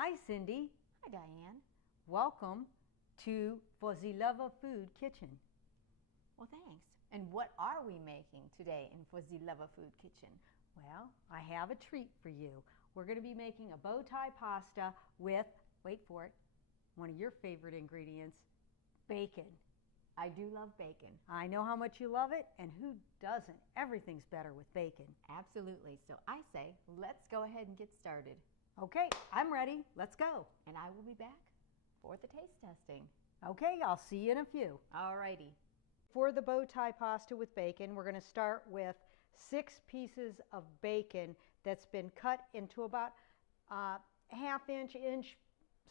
Hi, Cindy. Hi, Diane. Welcome to 4zluvoffood kitchen. Well, thanks. And what are we making today in 4zluvoffood kitchen? Well, I have a treat for you. We're going to be making a bow tie pasta with, wait for it, one of your favorite ingredients, bacon. I do love bacon. I know how much you love it, and who doesn't? Everything's better with bacon. Absolutely. So I say, let's go ahead and get started. Okay, I'm ready. Let's go. And I will be back for the taste testing. Okay, I'll see you in a few. Alrighty. For the bow tie pasta with bacon, we're going to start with 6 pieces of bacon that's been cut into about half-inch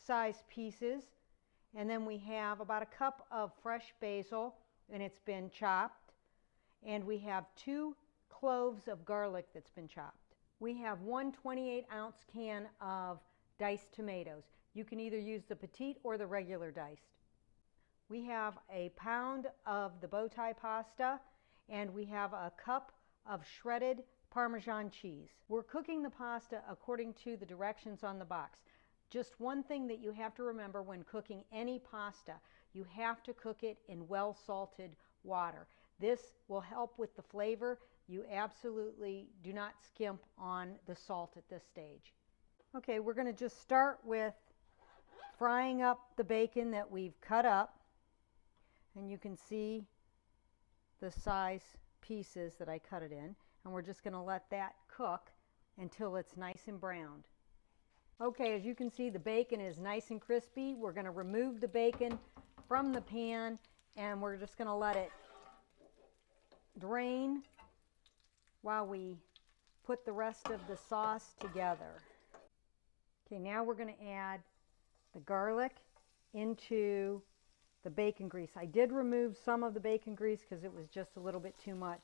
size pieces. And then we have about a cup of fresh basil, and it's been chopped. And we have 2 cloves of garlic that's been chopped. We have 1 28-ounce can of diced tomatoes. You can either use the petite or the regular diced. We have a pound of the bow tie pasta, and we have a cup of shredded Parmesan cheese. We're cooking the pasta according to the directions on the box. Just one thing that you have to remember when cooking any pasta, you have to cook it in well salted water. This will help with the flavor. You absolutely do not skimp on the salt at this stage. Okay, we're going to just start with frying up the bacon that we've cut up. And you can see the size pieces that I cut it in. And we're just going to let that cook until it's nice and browned. Okay, as you can see, the bacon is nice and crispy. We're going to remove the bacon from the pan, and we're just going to let it drain while we put the rest of the sauce together. Okay, now we're going to add the garlic into the bacon grease. I did remove some of the bacon grease because it was just a little bit too much.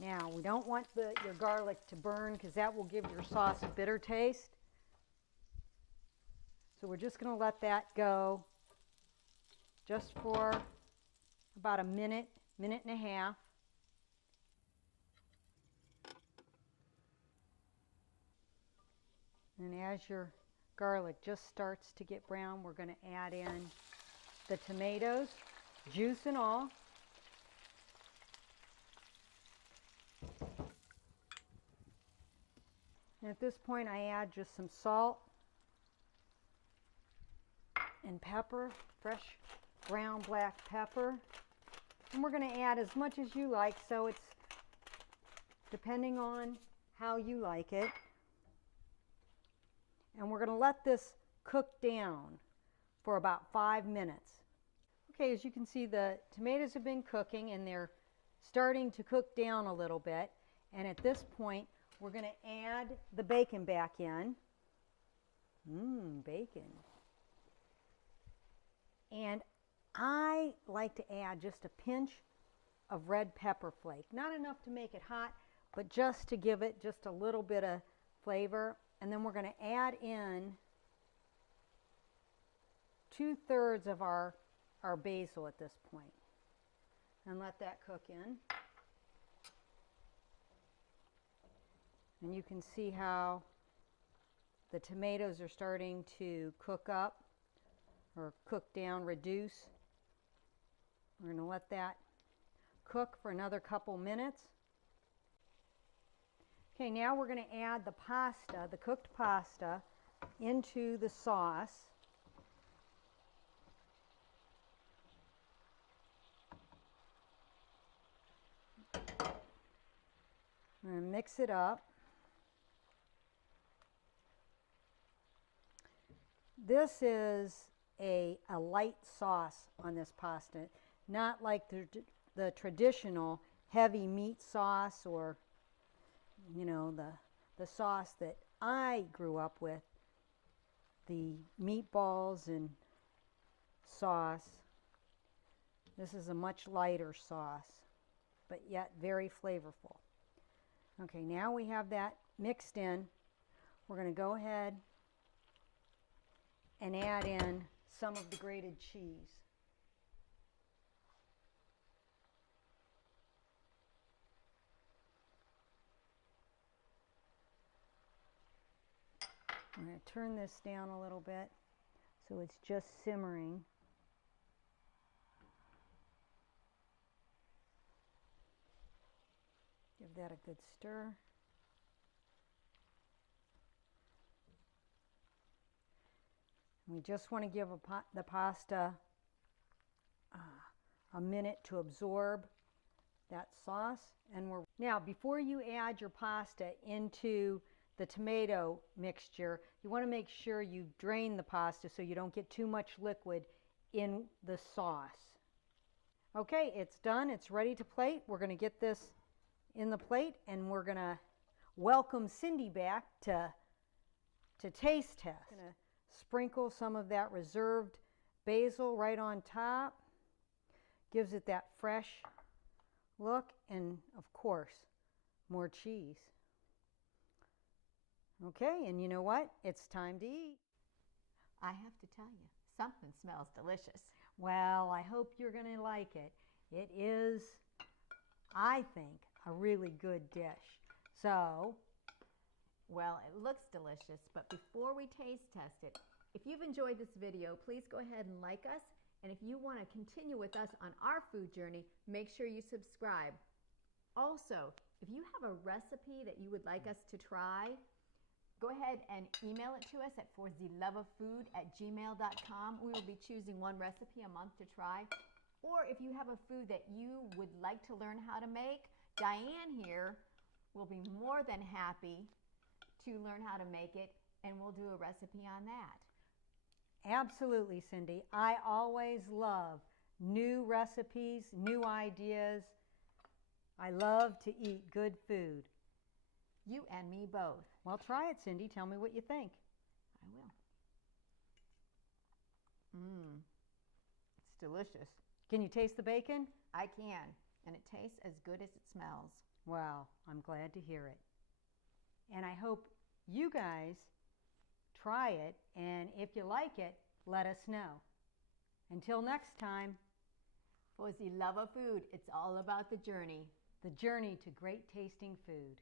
Now, we don't want your garlic to burn because that will give your sauce a bitter taste. So we're just going to let that go just for about a minute, minute and a half. And as your garlic just starts to get brown, we're going to add in the tomatoes, juice and all. And at this point, I add just some salt and pepper, fresh ground black pepper. And we're going to add as much as you like, so it's depending on how you like it. And we're going to let this cook down for about 5 minutes. Okay, as you can see, the tomatoes have been cooking and they're starting to cook down a little bit. And at this point, we're going to add the bacon back in. Bacon. And I like to add just a pinch of red pepper flake. Not enough to make it hot, but just to give it just a little bit of flavor. And then we're going to add in 2/3 of our basil at this point. And let that cook in. And you can see how the tomatoes are starting to cook up or cook down, reduce. We're going to let that cook for another couple minutes. Okay, now we're going to add the pasta, the cooked pasta, into the sauce. I'm going to mix it up. This is a light sauce on this pasta, not like the traditional heavy meat sauce or, you know, the sauce that I grew up with, the meatballs and sauce. This is a much lighter sauce, but yet very flavorful. Okay, now we have that mixed in. We're going to go ahead and add in some of the grated cheese. going to turn this down a little bit so it's just simmering. Give that a good stir. We just want to give the pasta a minute to absorb that sauce. And now, before you add your pasta into the tomato mixture, you want to make sure you drain the pasta so you don't get too much liquid in the sauce. Okay, it's done. It's ready to plate. We're going to get this in the plate, and we're going to welcome Cindy back to taste test. I'm going to sprinkle some of that reserved basil right on top. Gives it that fresh look, and of course, more cheese. Okay, and you know what? It's time to eat. I have to tell you, something smells delicious. Well, I hope you're going to like it. It is, I think, a really good dish. So, well, it looks delicious, but before we taste test it, if you've enjoyed this video, please go ahead and like us. And if you want to continue with us on our food journey, make sure you subscribe. Also, if you have a recipe that you would like us to try, go ahead and email it to us at 4zluvoffood@gmail.com. We will be choosing one recipe a month to try. Or if you have a food that you would like to learn how to make, Diane here will be more than happy to learn how to make it, and we'll do a recipe on that. absolutely, Cindy. I always love new recipes, new ideas. I love to eat good food. You and me both. Well, try it, Cindy. Tell me what you think. I will. It's delicious. Can you taste the bacon? I can, and it tastes as good as it smells. Well, I'm glad to hear it. And I hope you guys try it, and if you like it, let us know. Until next time, 4zluvoffood, it's all about the journey. the journey to great tasting food.